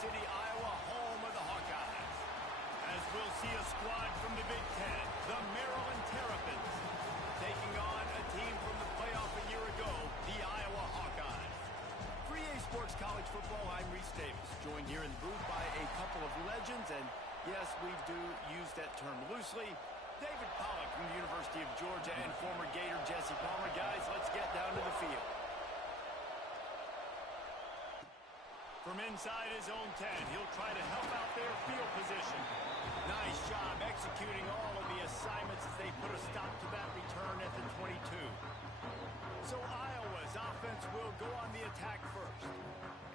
City, Iowa, home of the Hawkeyes. As we'll see a squad from the Big Ten, the Maryland Terrapins, taking on a team from the playoff a year ago, the Iowa Hawkeyes. For EA Sports College Football, I'm Reese Davis, joined here in the booth by a couple of legends, and yes, we do use that term loosely. David Pollack from the University of Georgia and former Gator Jesse Palmer. Guys, let's get down to the field. From inside his own 10, he'll try to help out their field position. Nice job executing all of the assignments as they put a stop to that return at the 22. So Iowa's offense will go on the attack first.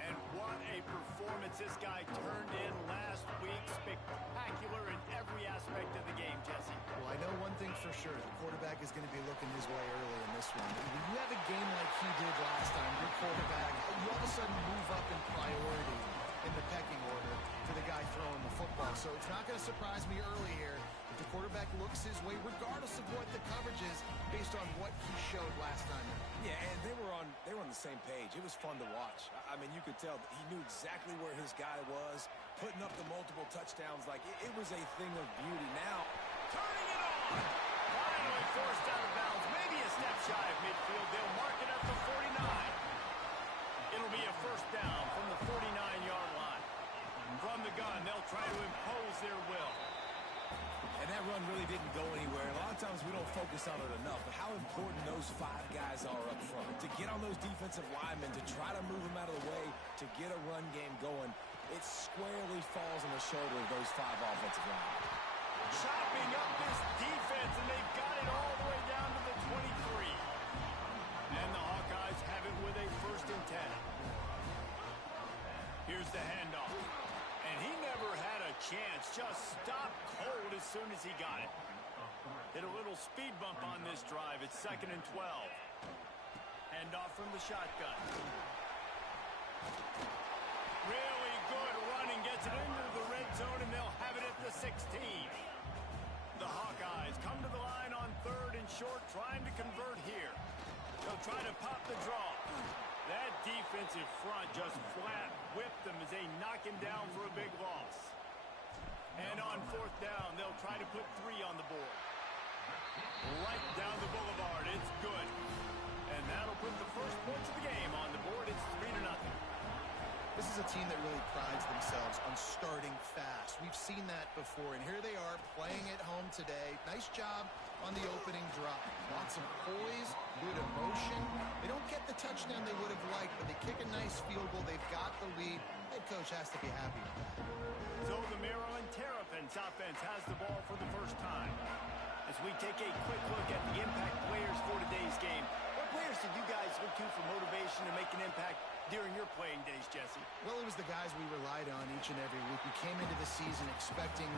And what a performance this guy turned in last week. Spectacular in every aspect of the game, Jesse. Well, I know one thing for sure. The quarterback is going to be looking his way early in this one. When you have a game like he did last time, your quarterback, you all of a sudden move up in priority in the pecking order to the guy throwing the football. So it's not going to surprise me early here if the quarterback looks his way, regardless of what the coverage is, based on what he showed last time. Yeah, and they were on the same page. It was fun to watch. I mean, you could tell that he knew exactly where his guy was, putting up the multiple touchdowns. Like, it was a thing of beauty. Now, turning it on. Finally forced out of bounds. Maybe a step shy of midfield. They'll mark it at the 49. It'll be a first down from the 49-yard line. From the gun, they'll try to impose their will. And that run really didn't go anywhere. A lot of times we don't focus on it enough, but how important those 5 guys are up front. To get on those defensive linemen, to try to move them out of the way, to get a run game going, it squarely falls on the shoulder of those 5 offensive linemen. Chopping up this defense, and they've got it all the way down to the 23. And the Hawkeyes have it with a 1st and 10. Here's the handoff. And he never had a chance. Just stopped cold as soon as he got it. Hit a little speed bump on this drive. It's 2nd and 12. Handoff from the shotgun. Really good running. Gets it into the red zone, and they'll have it at the 16. The Hawkeyes come to the line on 3rd and short, trying to convert here. They'll try to pop the draw. That defensive front just flat whipped them as they knock him down for a big loss. And on 4th down, they'll try to put 3 on the board. Right down the boulevard. It's good. And that'll put the first points of the game on the board. It's 3-0. This is a team that really prides themselves on starting fast. We've seen that before, and here they are playing at home today. Nice job on the opening drive. Lots of poise, good emotion. They don't get the touchdown they would have liked, but they kick a nice field goal. They've got the lead. Head coach has to be happy with that. So the Maryland Terrapins offense has the ball for the first time. As we take a quick look at the impact players for today's game, what players did you guys look to for motivation to make an impact during your playing days, Jesse? Well, it was the guys we relied on each and every week. We came into the season expecting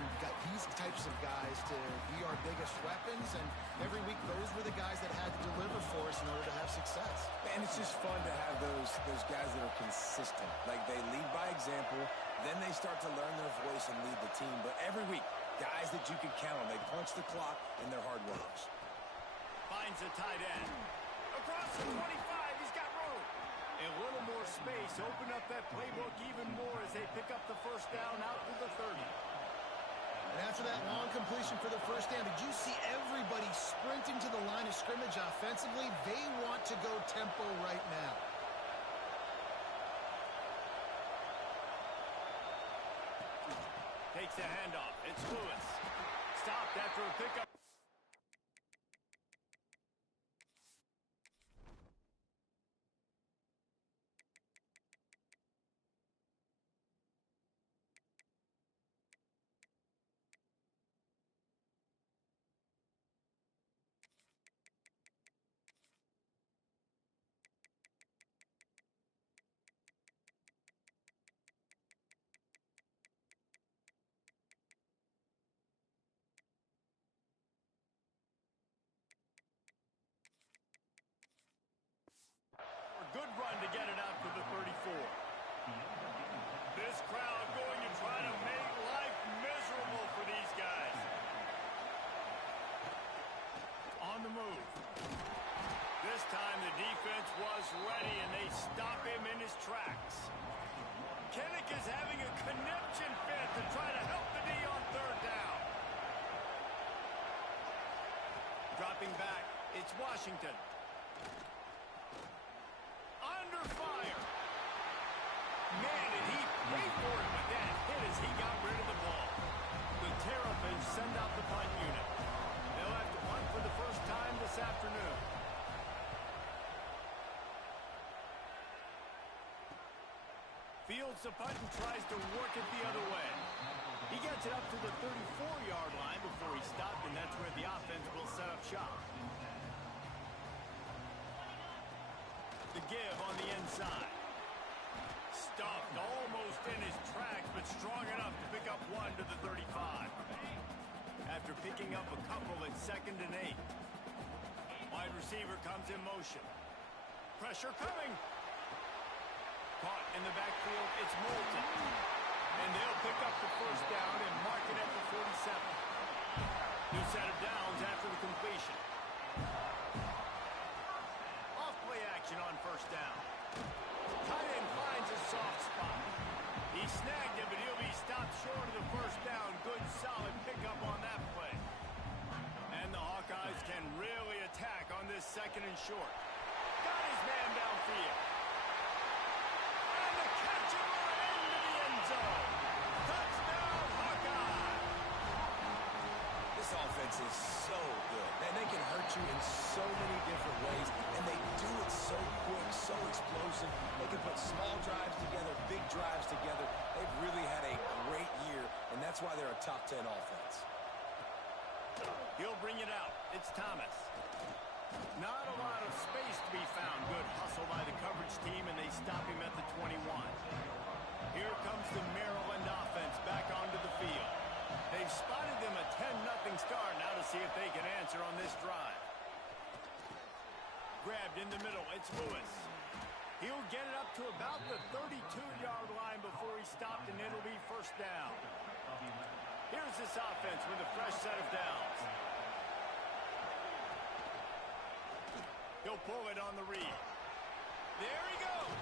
these types of guys to be our biggest weapons, and every week those were the guys that had to deliver for us in order to have success. And it's just fun to have those guys that are consistent. Like, they lead by example, then they start to learn their voice and lead the team. But every week, guys that you can count on. They punch the clock, and they're hard workers. Finds a tight end. Across the 25, he's got room. A little more space. Open up that playbook even more as they pick up the first down out to the 30. And after that long completion for the first down, did you see everybody sprinting to the line of scrimmage offensively? They want to go tempo right now. Takes the handoff. It's Lewis. Stopped after a pickup. Good run to get it out to the 34. This crowd going to try to make life miserable for these guys. On the move. This time the defense was ready, and they stop him in his tracks. Kinnick is having a conniption fit to try to help the D on third down. Dropping back, it's Washington. Under fire. Man, did he pay for it with that hit as he got rid of the ball. The Terrapins send out the punt unit. They'll have to punt for the first time this afternoon. Fields the punt and tries to work it the other way. He gets it up to the 34-yard line before he stopped, and that's where the offense will set up shop. The give on the inside. Stuffed almost in his tracks, but strong enough to pick up one to the 35. After picking up a couple at 2nd and 8. Wide receiver comes in motion. Pressure coming. Caught in the backfield, it's Moulton. And they'll pick up the first down and mark it at the 47. New set of downs after the completion. Off-play action on first down. Tight end finds a soft spot. He snagged it, but he'll be stopped short of the first down. Good, solid pickup on that play. And the Hawkeyes can really attack on this 2nd and short. Got his man downfield. And the catch and run into the end zone. Touchdown, Hawkeye! This offense is so good. Man, they can hurt you in so many different ways, and they do it so quick, so explosive. They can put small drives together, big drives together. They've really had a great year, and that's why they're a top 10 offense. He'll bring it out. It's Thomas. Not a lot of space to be found. Good hustle by the coverage team, and they stop him at the 21. Here comes the Maryland offense back onto the field. They've spotted them a 10-0 start. Now to see if they can answer on this drive. Grabbed in the middle. It's Lewis. He'll get it up to about the 32-yard line before he stopped, and it'll be first down. Here's this offense with a fresh set of downs. He'll pull it on the read. There he goes.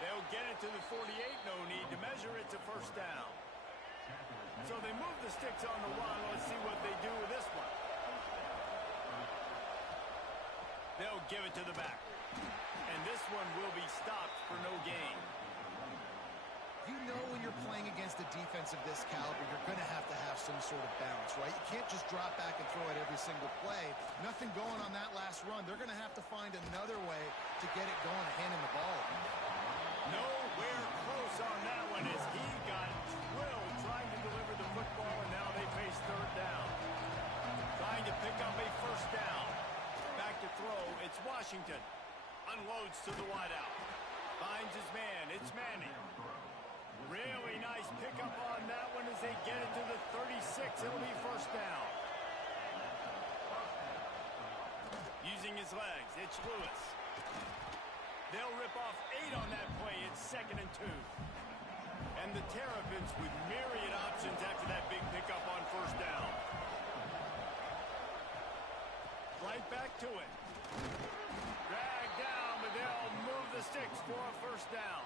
They'll get it to the 48. No need to measure. It's a first down. So they move the sticks on the run. Let's see what they do with this one. They'll give it to the back. And this one will be stopped for no gain. You know when you're playing against a defense of this caliber, you're going to have some sort of balance, right? You can't just drop back and throw it every single play. Nothing going on that last run. They're going to have to find another way to get it going and hand him the ball. Nowhere close on that one as he got drilled trying to deliver the football, and now they face third down. Trying to pick up a first down. Back to throw. It's Washington. Unloads to the wideout. Finds his man. It's Manning. Really nice pickup on that one as they get it to the 36. It'll be first down. Using his legs, it's Lewis. They'll rip off 8 on that play. It's 2nd and 2. And the Terrapins with myriad options after that big pickup on first down. Right back to it. Dragged down, but they'll move the sticks for a first down.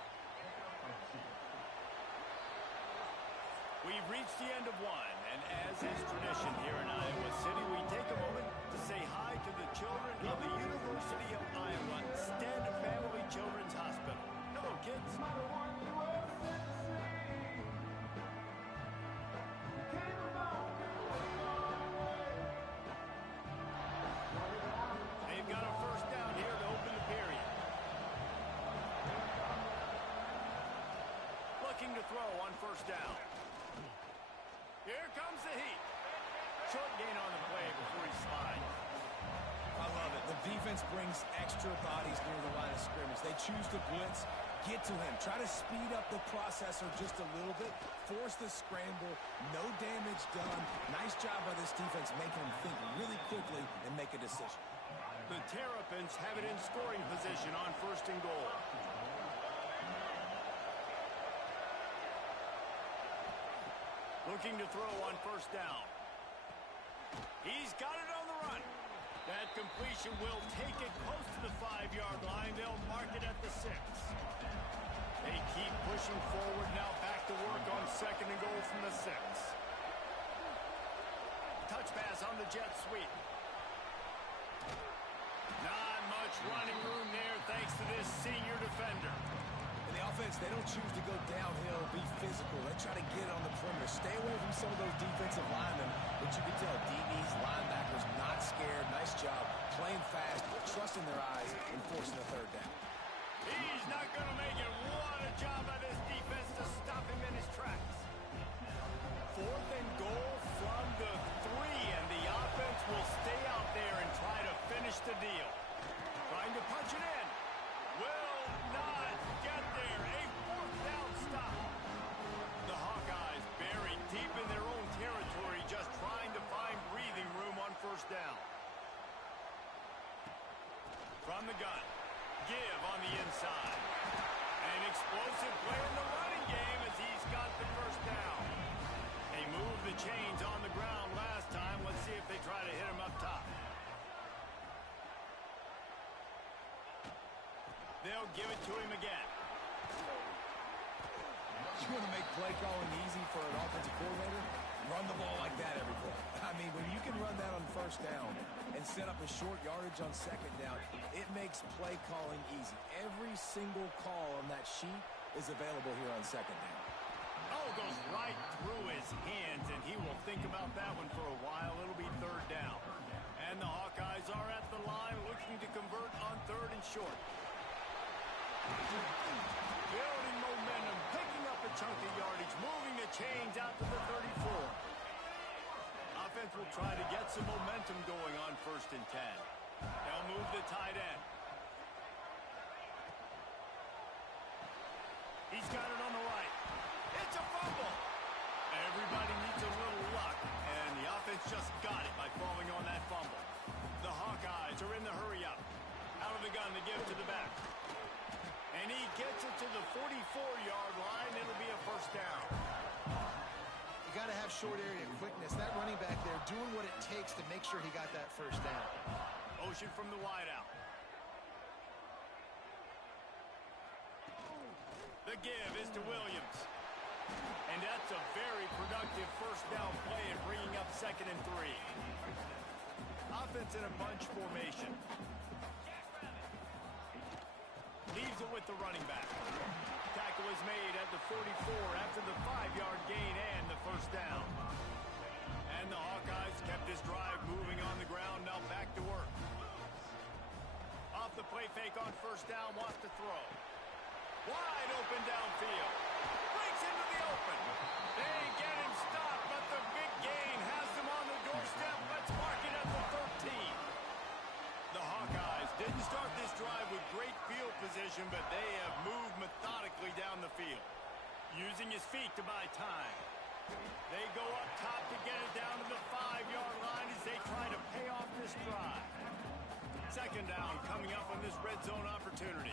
We've reached the end of one, and as is tradition here in Iowa City, we take a moment to say hi to the children of the University of Iowa Stead Family Children's Hospital. Hello, kids. They've got a first down here to open the period. Looking to throw on first down. Here comes the heat. Short gain on the play before he slides. I love it. The defense brings extra bodies near the line of scrimmage. They choose to blitz, get to him, try to speed up the processor just a little bit, force the scramble, no damage done. Nice job by this defense making him think really quickly and make a decision. The Terrapins have it in scoring position on first and goal. Looking to throw on first down. He's got it on the run. That completion will take it close to the 5-yard line. They'll mark it at the 6. They keep pushing forward now, back to work on 2nd and goal from the 6. Touch pass on the jet sweep. Not much running room there thanks to this senior defender. In the offense, they don't choose to go downhill, be physical. They try to get it on the perimeter. Stay away from some of those defensive linemen, but you can tell DBs, linebackers, not scared. Nice job playing fast, trusting their eyes, and forcing the 3rd down. He's not going to make it. What a job by this defense to stop him in his tracks. 4th and goal from the 3, and the offense will stay out there and try to finish the deal. Trying to punch it in. Will not get there. A 4th down stop. The Hawkeyes buried deep in their own territory, just trying to find breathing room on 1st down. From the gun. Give on the inside. An explosive play in the running game as he's got the 1st down. They moved the chains on the ground last time. Let's see if they try to hit him up top. They'll give it to him again. You want to make play calling easy for an offensive coordinator? Run the ball like that every play. I mean, when you can run that on 1st down and set up a short yardage on 2nd down, it makes play calling easy. Every single call on that sheet is available here on 2nd down. Oh, goes right through his hands, and he will think about that one for a while. It'll be 3rd down. And the Hawkeyes are at the line looking to convert on 3rd and short. Building momentum, picking up a chunk of yardage, moving the chains out to the 34. Offense will try to get some momentum going on 1st and 10. They'll move the tight end. He's got it on the right. It's a fumble. Everybody needs a little luck, and the offense just got it by falling on that fumble. The Hawkeyes are in the hurry-up. Out of the gun, they give it to the back. And he gets it to the 44-yard line. It'll be a 1st down. You got to have short area quickness. That running back there doing what it takes to make sure he got that 1st down. Motion from the wideout. The give is to Williams. And that's a very productive 1st down play and bringing up 2nd and 3. Offense in a bunch formation. Leaves it with the running back. Tackle is made at the 44 after the 5-yard gain and the 1st down. And the Hawkeyes kept this drive moving on the ground, now back to work. Off the play fake on 1st down, wants to throw. Wide open downfield. Breaks into the open. They get him stopped, but the big gain has them on the doorstep. Let's mark it at the 13. The Hawkeyes didn't start this drive with great field position, but they have moved methodically down the field, using his feet to buy time. They go up top to get it down to the 5-yard line as they try to pay off this drive. 2nd down coming up on this red zone opportunity.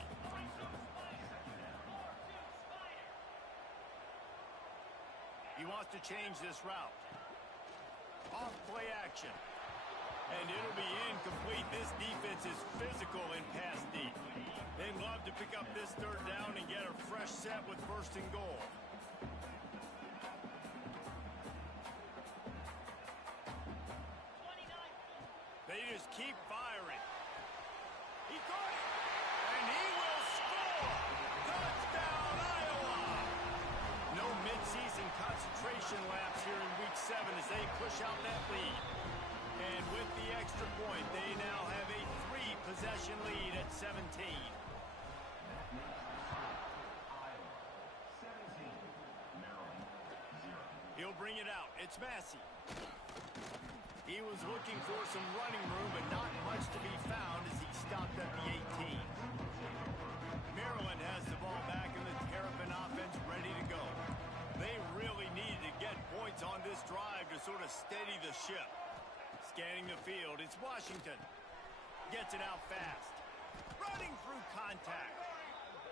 He wants to change this route. Off play action. And it'll be incomplete. This defense is physical in pass deep. They'd love to pick up this 3rd down and get a fresh set with 1st and goal. They just keep firing. He caught it. And he will score. Touchdown, Iowa. No midseason concentration lapse here in Week 7 as they push out that lead. And with the extra point, they now have a 3-possession lead at 17. He'll bring it out. It's Massey. He was looking for some running room, but not much to be found as he stopped at the 18. Maryland has the ball back in the Terrapin offense ready to go. They really needed to get points on this drive to sort of steady the ship. Scanning the field, it's Washington. Gets it out fast. Running through contact.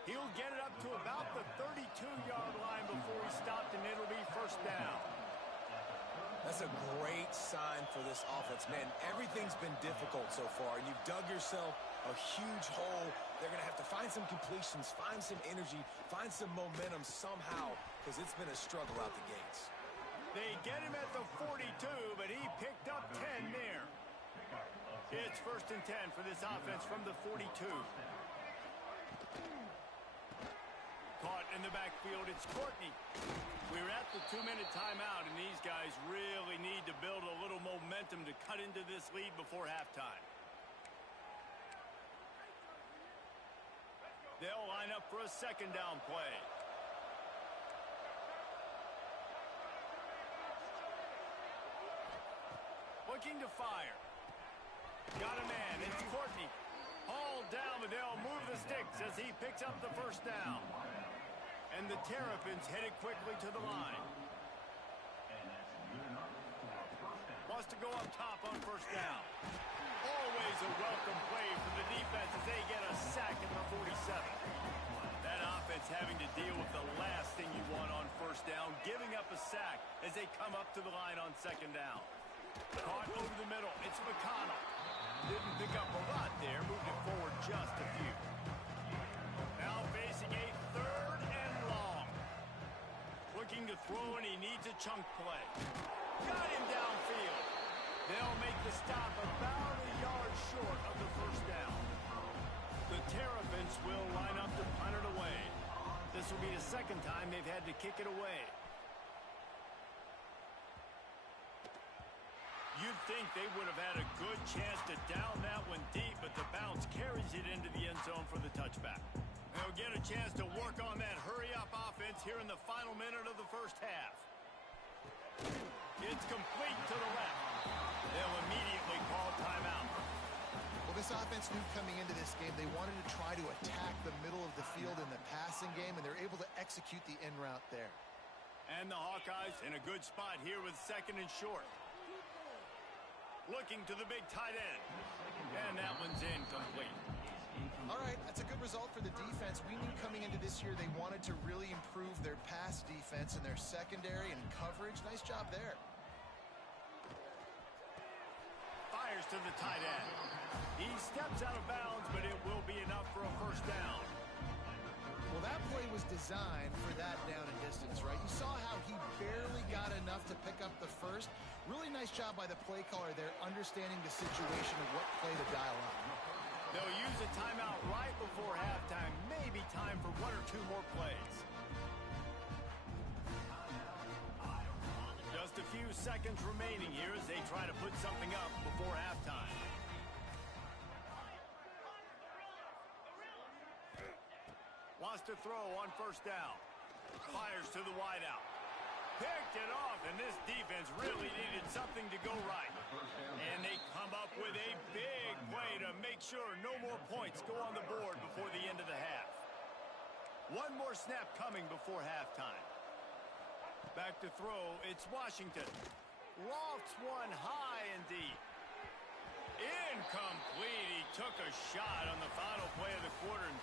He'll get it up to about the 32-yard line before he stopped, and it'll be 1st down. That's a great sign for this offense. Man, everything's been difficult so far, and you've dug yourself a huge hole. They're going to have to find some completions, find some energy, find some momentum somehow, because it's been a struggle out the gates. They get him at the 42, but he picked up 10 there. It's 1st and 10 for this offense from the 42. Caught in the backfield, it's Courtney. We're at the 2-minute timeout, and these guys really need to build a little momentum to cut into this lead before halftime. They'll line up for a 2nd down play. Looking to fire. Got a man, it's Courtney. Hauled down, but they'll move the sticks as he picks up the 1st down. And the Terrapins headed quickly to the line. Wants to go up top on 1st down. Always a welcome play for the defense as they get a sack at the 47. That offense having to deal with the last thing you want on 1st down, giving up a sack as they come up to the line on 2nd down. Caught over the middle. It's McConnell. Didn't pick up a lot there. Moved it forward just a few. Now facing a 3rd and long. Looking to throw, and he needs a chunk play. Got him downfield. They'll make the stop about a yard short of the 1st down. The Terrapins will line up to punt it away. This will be the 2nd time they've had to kick it away. You'd think they would have had a good chance to down that one deep, but the bounce carries it into the end zone for the touchback. They'll get a chance to work on that hurry-up offense here in the final minute of the 1st half. It's complete to the left. They'll immediately call timeout. Well, this offense knew coming into this game they wanted to try to attack the middle of the field in the passing game, and they're able to execute the in route there. And the Hawkeyes in a good spot here with 2nd and short. Looking to the big tight end. And that one's incomplete. All right, that's a good result for the defense. We knew coming into this year they wanted to really improve their pass defense and their secondary and coverage. Nice job there. Fires to the tight end. He steps out of bounds, but it will be enough for a 1st down. Well, that play was designed for that down and distance, right? You saw how he barely got enough to pick up the 1st. Really nice job by the play caller there, understanding the situation of what play to dial up. They'll use a timeout right before halftime. Maybe time for 1 or 2 more plays. Just a few seconds remaining here as they try to put something up before halftime. Wants to throw on 1st down. Fires to the wideout. Picked it off, and this defense really needed something to go right. And they come up with a big play to make sure no more points go on the board before the end of the half. 1 more snap coming before halftime. Back to throw, it's Washington. Lofts one high and deep. Incomplete. He took a shot on the final play of the quarter and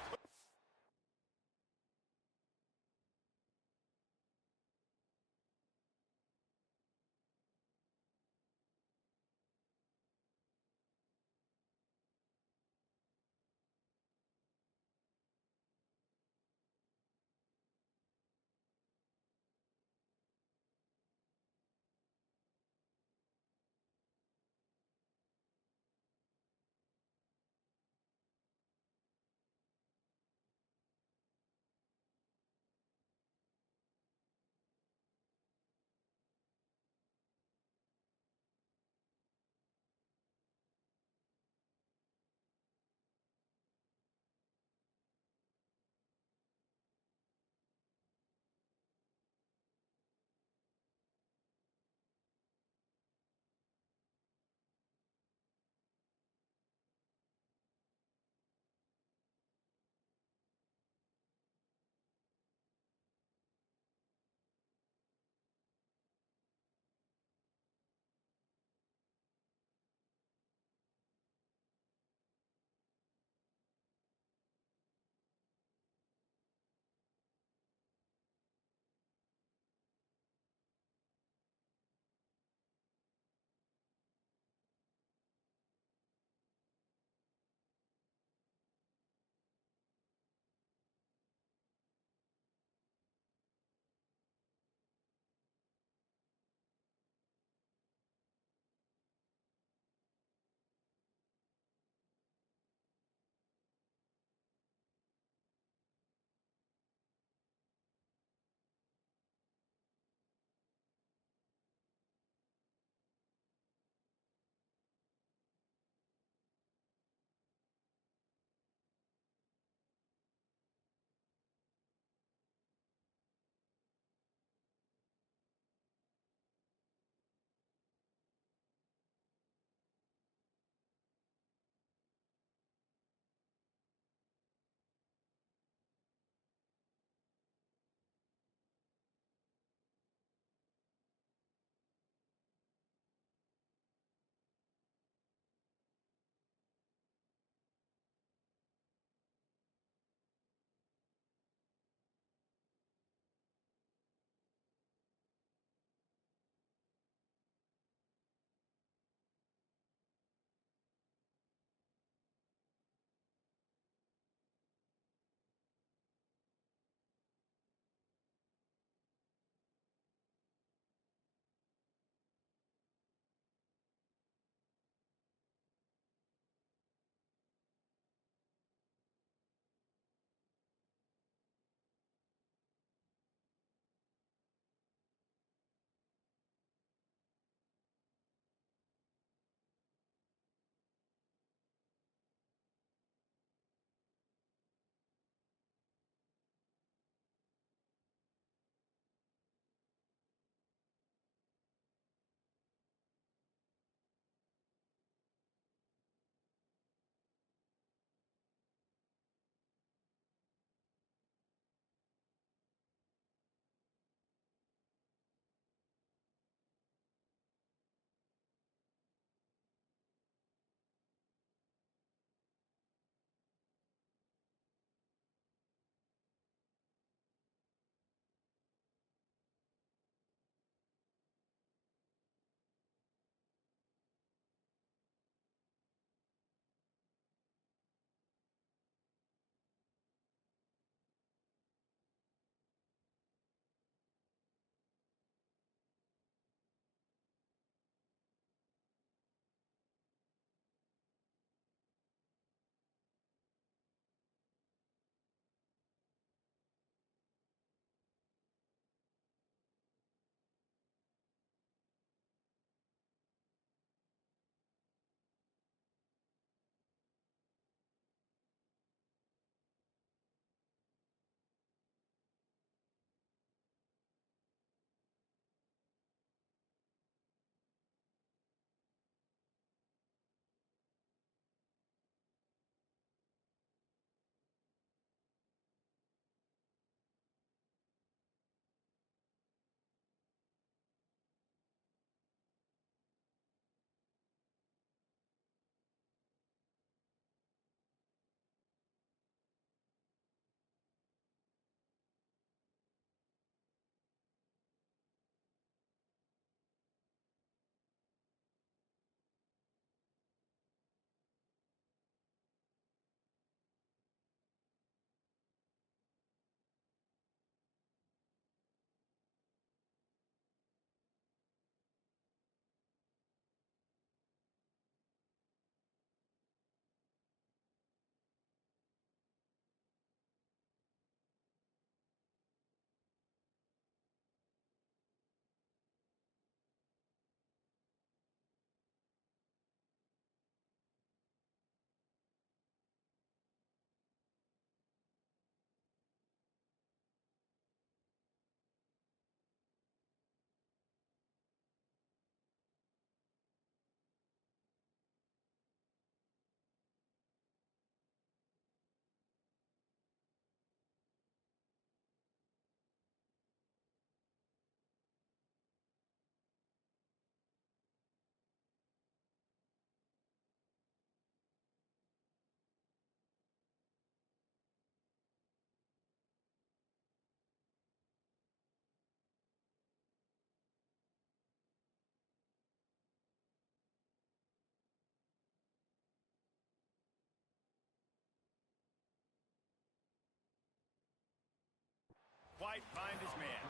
White find his man.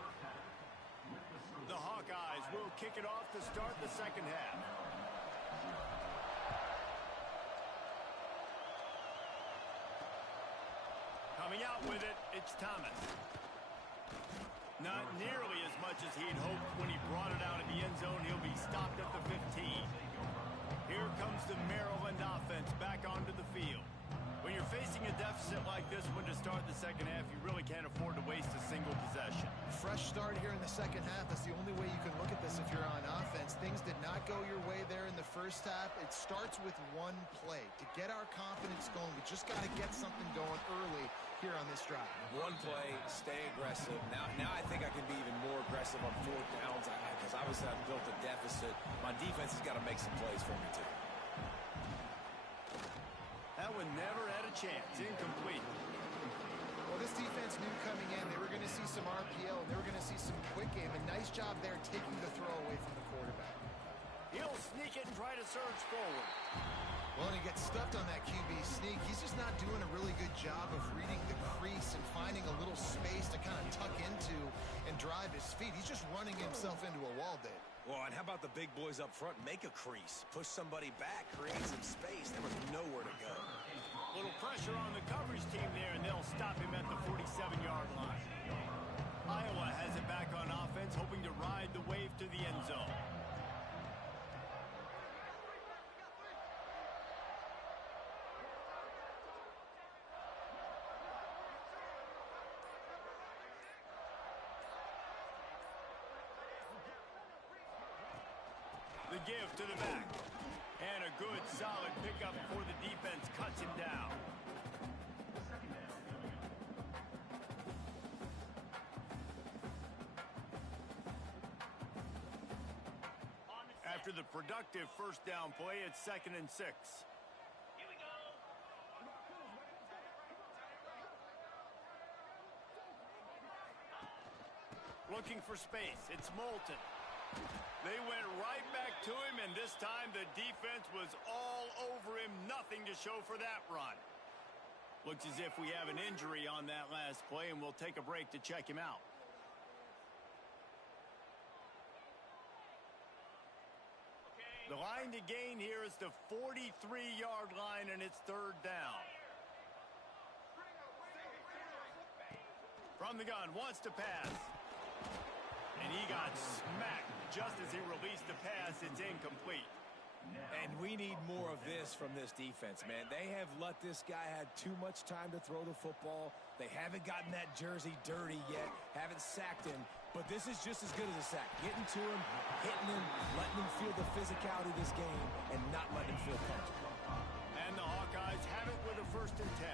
The Hawkeyes will kick it off to start the second half. Coming out with it, it's Thomas. Not nearly as much as he'd hoped when he brought it out of the end zone. He'll be stopped at the 15. Here comes the Maryland offense back onto the field. When you're facing a deficit like this one to start the second half, you really can't afford to waste a single possession. Fresh start here in the second half. That's the only way you can look at this if you're on offense. Things did not go your way there in the first half. It starts with one play. To get our confidence going, we just got to get something going early here on this drive. One play, stay aggressive. Now I think I can be even more aggressive on fourth downs because obviously I've built a deficit. My defense has got to make some plays for me too. That one never had a chance. Incomplete. Well, this defense knew coming in they were going to see some RPO, and they were going to see some quick game. A nice job there taking the throw away from the quarterback. He'll sneak it and try to surge forward. Well, and he gets stuffed on that QB sneak. He's just not doing a really good job of reading the crease and finding a little space to kind of tuck into and drive his feet. He's just running himself into a wall, Dave. Well, and how about the big boys up front? Make a crease. Push somebody back. Create some space. There was nowhere to go. A little pressure on the coverage team there, and they'll stop him at the 47-yard line. Iowa has it back on offense, hoping to ride the wave to the end zone. The give to the back. And a good, solid pickup before the defense cuts him down. After the productive first down play, it's 2nd and 6. Here we go. Looking for space. It's Moulton. They went right back to him, and this time the defense was all over him. Nothing to show for that run. Looks as if we have an injury on that last play, and we'll take a break to check him out. The line to gain here is the 43-yard line, and it's 3rd down. From the gun, wants to pass. And he got smacked just as he released the pass. It's incomplete. And we need more of this from this defense, man. They have let this guy have too much time to throw the football. They haven't gotten that jersey dirty yet, haven't sacked him. But this is just as good as a sack. Getting to him, hitting him, letting him feel the physicality of this game, and not letting him feel comfortable. And the Hawkeyes have it with a 1st and 10.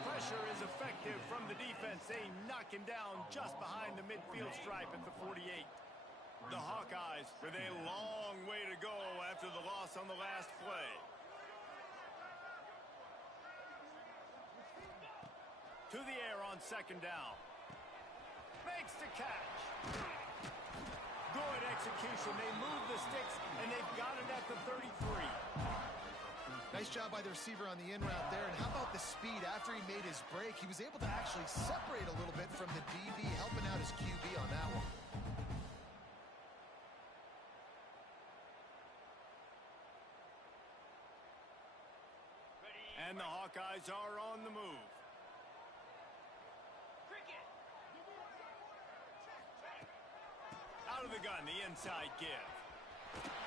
Pressure is effective from the defense. They knock him down just behind the midfield stripe at the 48. The Hawkeyes with a long way to go after the loss on the last play. To the air on 2nd down. Makes the catch. Good execution. They move the sticks, and they've got it at the 33. Nice job by the receiver on the in route there. And how about the speed after he made his break? He was able to actually separate a little bit from the DB, helping out his QB on that one. And the Hawkeyes are on the move. Out of the gun, the inside give.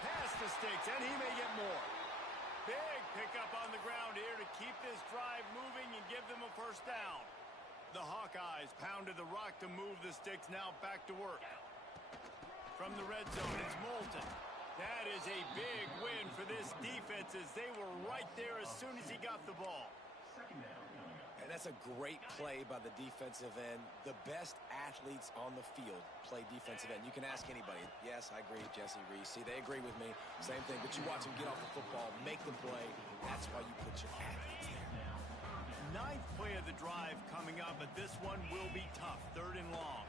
Past the sticks, and he may get more. Big pickup on the ground here to keep this drive moving and give them a 1st down. The Hawkeyes pounded the rock to move the sticks, now back to work. From the red zone, it's Moulton. That is a big win for this defense as they were right there as soon as he got the ball. And that's a great play by the defensive end. The best athletes on the field play defensive end. You can ask anybody. Yes, I agree, Jesse Reese. See, they agree with me. Same thing. But you watch them get off the football, make the play. That's why you put your athletes there. 9th play of the drive coming up, but this one will be tough. 3rd and long.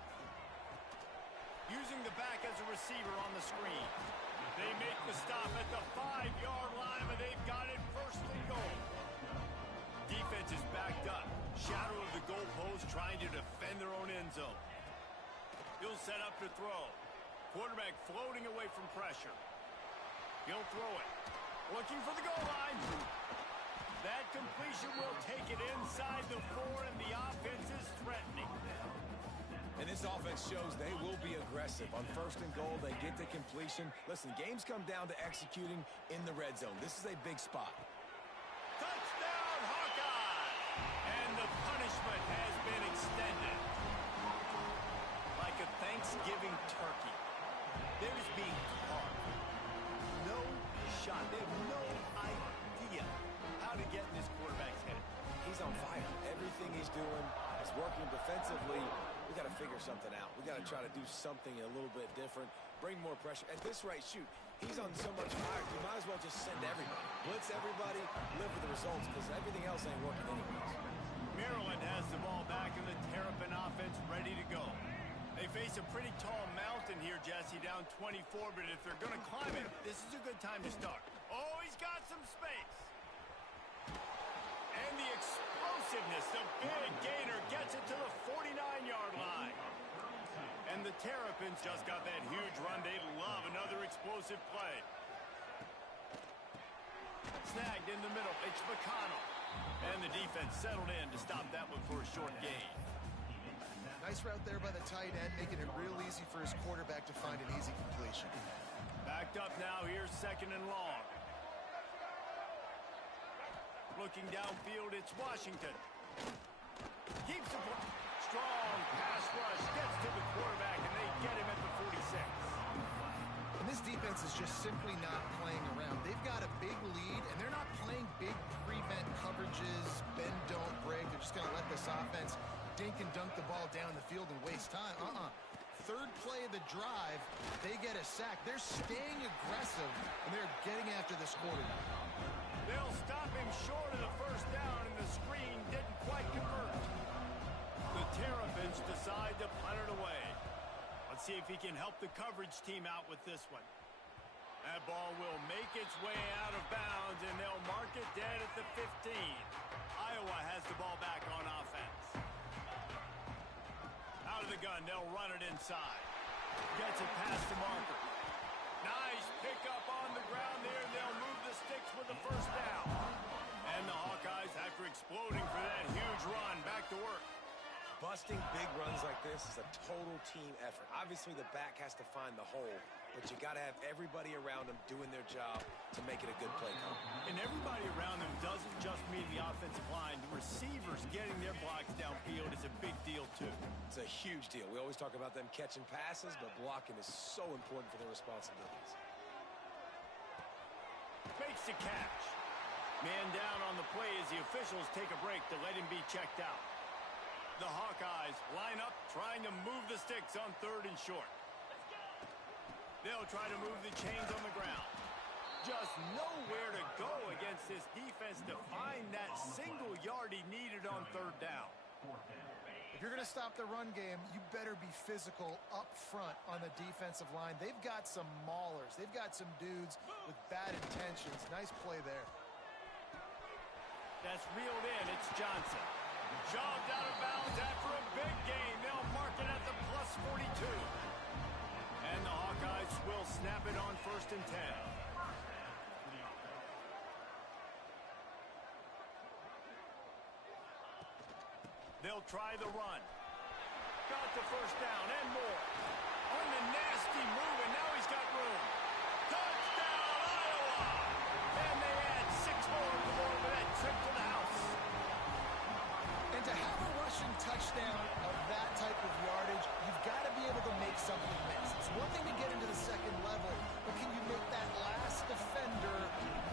using the back as a receiver on the screen. They make the stop at the 5-yard line, but they've got it first and goal. Defense is backed up. Shadow of the goalpost trying to defend their own end zone. He'll set up to throw. Quarterback floating away from pressure. He'll throw it. Looking for the goal line. That completion will take it inside the 4, and the offense is threatening. And this offense shows they will be aggressive. On first and goal, they get the completion. Listen, games come down to executing in the red zone. This is a big spot. Touchdown, Hawkeye! And the punishment has been extended. Like a Thanksgiving turkey. There's being carved. No shot. They have no idea how to get in this quarterback's head. He's on fire. Everything he's doing is working defensively. We got to figure something out. We got to try to do something a little bit different. Bring more pressure. At this rate, shoot, he's on so much fire. You might as well just send everybody. Blitz everybody, live with the results, because everything else ain't working anyways. Maryland has the ball back and the Terrapin offense ready to go. They face a pretty tall mountain here, Jesse, down 24, but if they're going to climb it, this is a good time to start. Oh, he's got some space. And the explosiveness, the big gainer gets it to the 49-yard line. And the Terrapins just got that huge run. They love another explosive play. Snagged in the middle. It's McConnell. And the defense settled in to stop that one for a short gain. Nice route there by the tight end, making it real easy for his quarterback to find an easy completion. Backed up now. Here's second and long. Looking downfield, it's Washington. Keeps the strong pass rush, gets to the quarterback, and they get him at the 46. And this defense is just simply not playing around. They've got a big lead, and they're not playing big prevent coverages, bend, don't break. They're just going to let this offense dink and dunk the ball down the field and waste time. Third play of the drive, they get a sack. They're staying aggressive, and they're getting after this quarterback. They'll stop him short of the first down, and the screen didn't quite convert. The Terrapins decide to punt it away. Let's see if he can help the coverage team out with this one. That ball will make its way out of bounds, and they'll mark it dead at the 15. Iowa has the ball back on offense. Out of the gun, they'll run it inside. Gets it past the marker. Nice pickup on the ground there. They'll move the sticks with the first down. And the Hawkeyes, after exploding for that huge run, back to work. Busting big runs like this is a total team effort. Obviously, the back has to find the hole, but you got to have everybody around them doing their job to make it a good play call. And everybody around them doesn't just mean the offensive line. The receivers getting their blocks downfield is a big deal, too. It's a huge deal. We always talk about them catching passes, but blocking is so important for their responsibilities. Makes the catch. Man down on the play as the officials take a break to let him be checked out. The Hawkeyes line up, trying to move the sticks on third and short. They'll try to move the chains on the ground. Just nowhere to go against this defense to find that single yard he needed on third down. If you're going to stop the run game, you better be physical up front on the defensive line. They've got some maulers. They've got some dudes with bad intentions. Nice play there. That's reeled in. It's Johnson. Shoved out of bounds after a big gain. They'll mark it at the plus 42. And the Hawkeyes will snap it on first and 10. They'll try the run. Got the first down and more. On the nasty move, and now he's got room. Touchdown, Iowa! And they add 6 more to the board with that trip to the house. And to have a rushing touchdown of that type of yardage, you've got to be able to make something miss. It's one thing to get into the second level, but can you make that last defender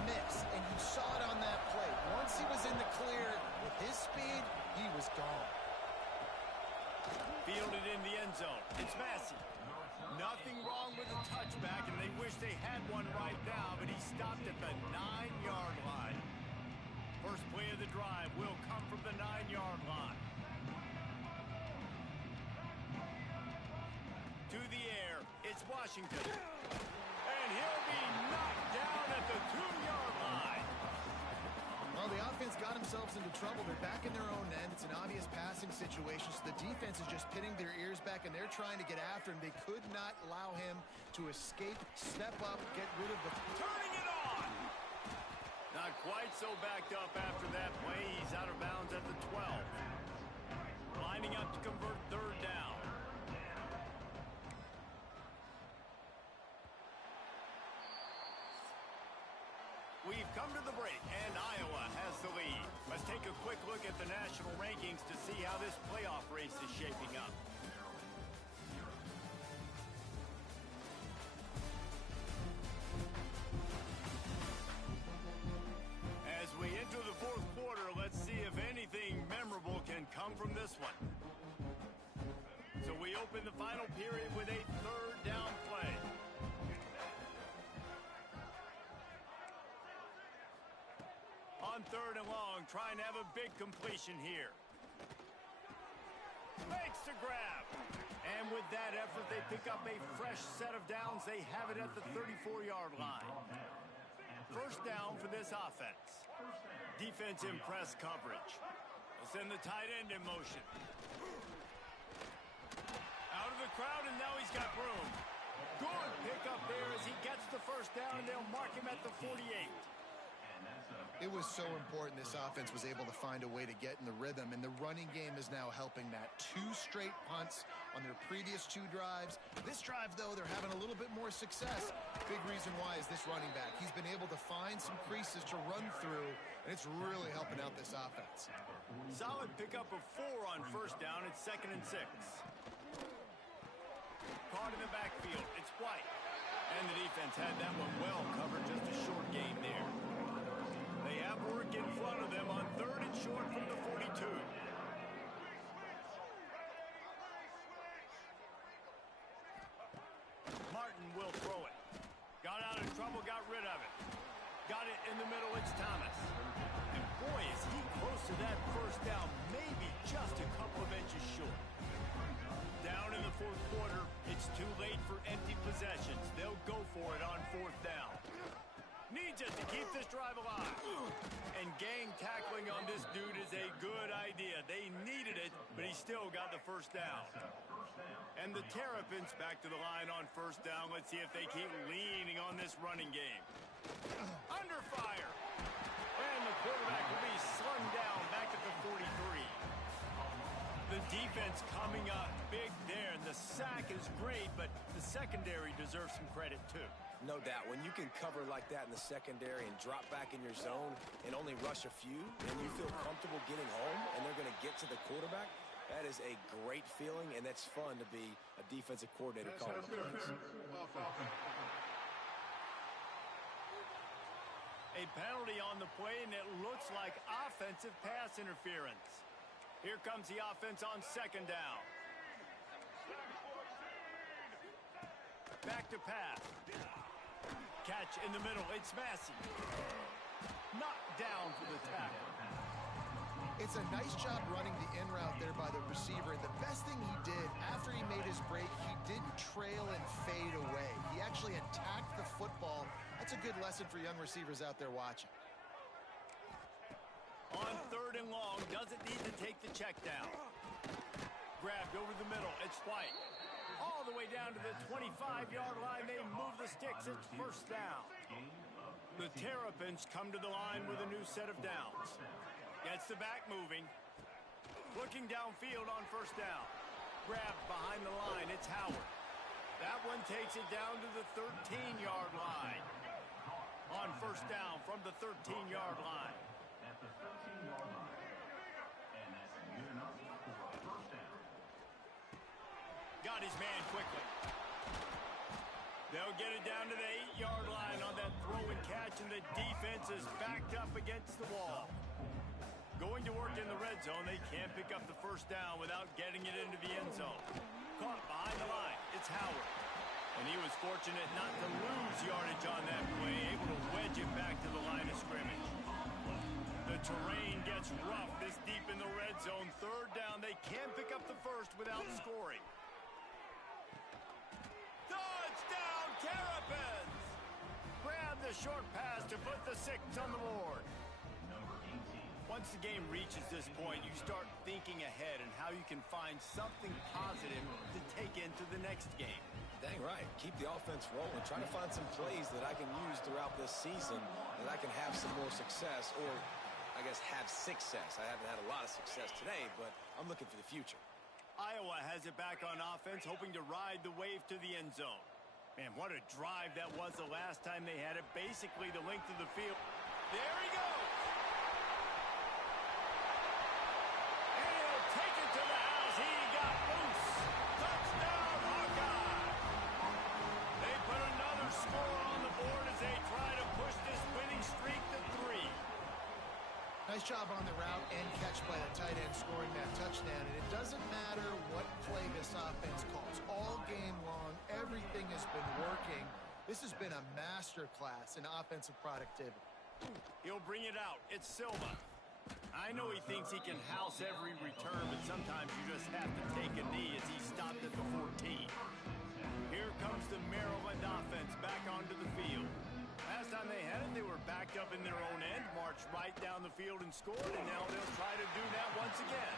miss? And you saw it on that play. Once he was in the clear with his speed, he was gone. Fielded in the end zone. It's Massey. Nothing wrong with the touchback, and they wish they had one right now, but he stopped at the 9-yard line. First play of the drive will come from the 9-yard line. to the air. It's Washington. And he'll be knocked down at the 2-yard line. Well, the offense got themselves into trouble. They're back in their own end. It's an obvious passing situation, so the defense is just pinning their ears back, and they're trying to get after him. They could not allow him to escape, step up, get rid of the... Turning it on! Not quite so backed up after that play. He's out of bounds at the 12. Lining up to convert third down. We've come to the break, and Iowa has the lead. Let's take a quick look at the national rankings to see how this playoff race is shaping up. As we enter the fourth quarter, let's see if anything memorable can come from this one. So we open the final period with a third down play. On third and long, trying to have a big completion here. Makes the grab. And with that effort, they pick up a fresh set of downs. They have it at the 34-yard line. First down for this offense. Defense in press coverage. They'll send the tight end in motion. Out of the crowd, and now he's got room. Good pickup there as he gets the first down, and they'll mark him at the 48. It was so important this offense was able to find a way to get in the rhythm, and the running game is now helping that. 2 straight punts on their previous 2 drives. This drive, though, they're having a little bit more success. Big reason why is this running back. He's been able to find some creases to run through, and it's really helping out this offense. Solid pickup of 4 on first down. It's 2nd and 6. Caught in the backfield. It's White. And the defense had that one well covered. Just a short gain there. They have work in front of them on third and short from the 42. Martin will throw it. Got out of trouble, got rid of it. Got it in the middle, it's Thomas. And boy, is he close to that first down, maybe just a couple of inches short. Down in the fourth quarter, it's too late for empty possessions. They'll go for it on fourth down. Needs it to keep this drive alive. And gang tackling on this dude is a good idea. They needed it, but he still got the first down. And the Terrapins back to the line on first down. Let's see if they keep leaning on this running game. Under fire. And the quarterback will be slung down back at the 43. The defense coming up big there, and the sack is great, but the secondary deserves some credit too. No doubt. When you can cover like that in the secondary and drop back in your zone and only rush a few, and you feel comfortable getting home and they're going to get to the quarterback, that is a great feeling, and that's fun to be a defensive coordinator calling the plays. A penalty on the play, and it looks like offensive pass interference. Here comes the offense on second down. Back to pass. Catch in the middle. It's Massey. Knocked down for the tackle. It's a nice job running the in route there by the receiver. The best thing he did after he made his break, he didn't trail and fade away. He actually attacked the football. That's a good lesson for young receivers out there watching. On third and long, doesn't need to take the check down. Grabbed over the middle. It's White. All the way down to the 25-yard line. They move the sticks. It's first down. The Terrapins come to the line with a new set of downs. Gets the back moving. Looking downfield on first down. Grabbed behind the line. It's Howard. That one takes it down to the 13-yard line. On first down from the 13-yard line. Got his man quickly. They'll get it down to the 8-yard line on that throw and catch, and the defense is backed up against the wall. Going to work in the red zone, they can't pick up the first down without getting it into the end zone. Caught behind the line, it's Howard. And he was fortunate not to lose yardage on that play, able to wedge it back to the line of scrimmage. The terrain gets rough this deep in the red zone. Third down, they can't pick up the first without scoring. Terrapins grab the short pass to put the 6 on the board. Once the game reaches this point, you start thinking ahead and how you can find something positive to take into the next game. Dang right. Keep the offense rolling. Try to find some plays that I can use throughout this season that I can have some more success, or I guess have success. I haven't had a lot of success today, but I'm looking for the future. Iowa has it back on offense, hoping to ride the wave to the end zone. Man, what a drive that was the last time they had it. Basically the length of the field. There he goes. And he'll take it to the house. He got loose. Touchdown, Hawkeye. They put another score on the board as they try to push this winning streak to 3. Nice job on the route and catch by the tight end scoring that touchdown. And it doesn't matter what play this offense calls. All game long, everything has been working. This has been a masterclass in offensive productivity. He'll bring it out. It's Silva. I know he thinks he can house every return, but sometimes you just have to take a knee as he stopped at the 14. Here comes the Maryland offense back onto the field. Last time they had it, they were backed up in their own end, marched right down the field and scored, and now they'll try to do that once again.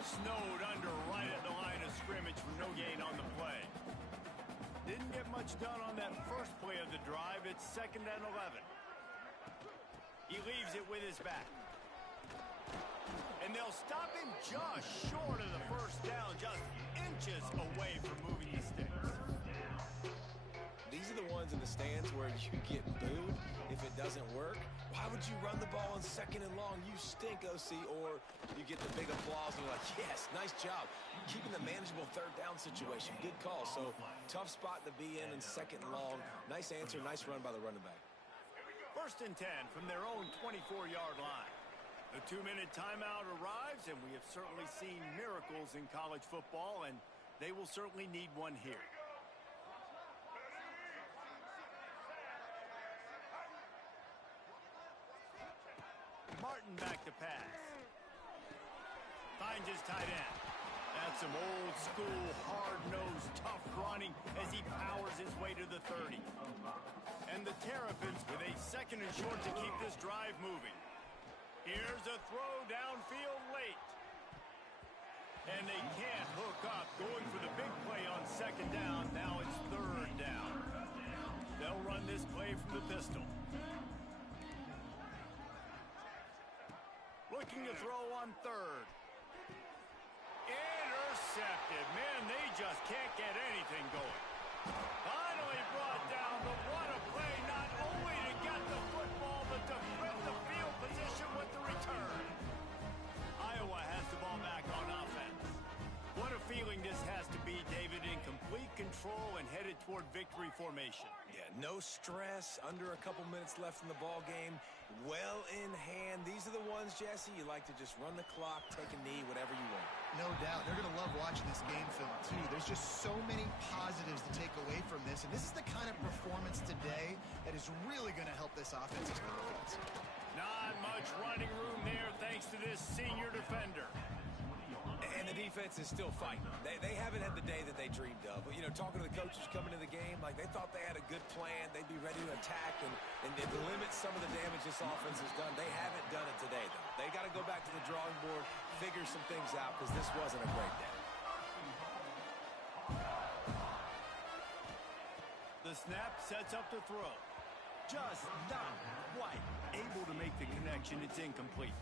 Snowed under right at the line of scrimmage for no gain on the play. Didn't get much done on that first play of the drive. It's 2nd and 11. He leaves it with his back. And they'll stop him just short of the first down, just inches away from moving the sticks. These are the ones in the stands where you get booed if it doesn't work. Why would you run the ball on 2nd and long? You stink, OC. Or you get the big applause and you're like, yes, nice job. Keeping the manageable 3rd down situation. Good call. So tough spot to be in 2nd and long. Nice answer, nice run by the running back. 1st and 10 from their own 24-yard line. The 2-minute timeout arrives, and we have certainly seen miracles in college football, and they will certainly need one here. Martin back to pass. Finds his tight end. That's some old school, hard-nosed, tough running as he powers his way to the 30. And the Terrapins with a 2nd and short to keep this drive moving. Here's a throw downfield late. And they can't hook up, going for the big play on 2nd down. Now it's 3rd down. They'll run this play from the pistol. Looking to throw on 3rd. Intercepted. Man, they just can't get anything going. Finally brought down, but what a play, not only to get the football, but to flip the field position with the return. Iowa has the ball back on offense. What a feeling this has to be, David, in complete control and headed toward victory formation. Yeah, no stress, under a couple minutes left in the ball game, well in hand. These are the ones, Jesse, you like to just run the clock, take a knee, whatever you want. No doubt. They're going to love watching this game film, too. There's just so many positives to take away from this, and this is the kind of performance today that is really going to help this offense's confidence. Not much running room there thanks to this senior defender. And the defense is still fighting. They haven't had the day that they dreamed of. But, you know, talking to the coaches coming to the game, like they thought they had a good plan. They'd be ready to attack and to limit some of the damage this offense has done. They haven't done it today, though. They got to go back to the drawing board, figure some things out, because this wasn't a great day. The snap sets up the throw. Just not quite able to make the connection. It's incomplete.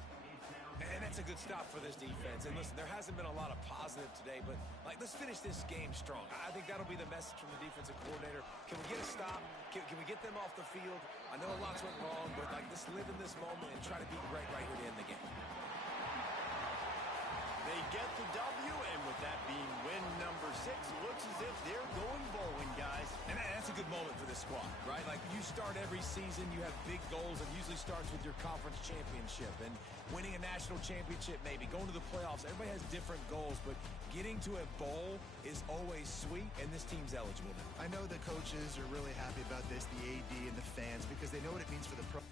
And that's a good stop for this defense. And listen, there hasn't been a lot of positive today, but let's finish this game strong. I think that'll be the message from the defensive coordinator. Can we get a stop? Can we get them off the field? I know a lot's went wrong, but let's live in this moment and try to beat Greg right here to end the game. They get the W, and with that being win number 6, looks as if they're going bowling, guys. And that's a good moment for this squad, right? Like, you start every season, you have big goals. It usually starts with your conference championship and winning a national championship, maybe going to the playoffs. Everybody has different goals, but getting to a bowl is always sweet, and this team's eligible now. I know the coaches are really happy about this, the AD and the fans, because they know what it means for the pro.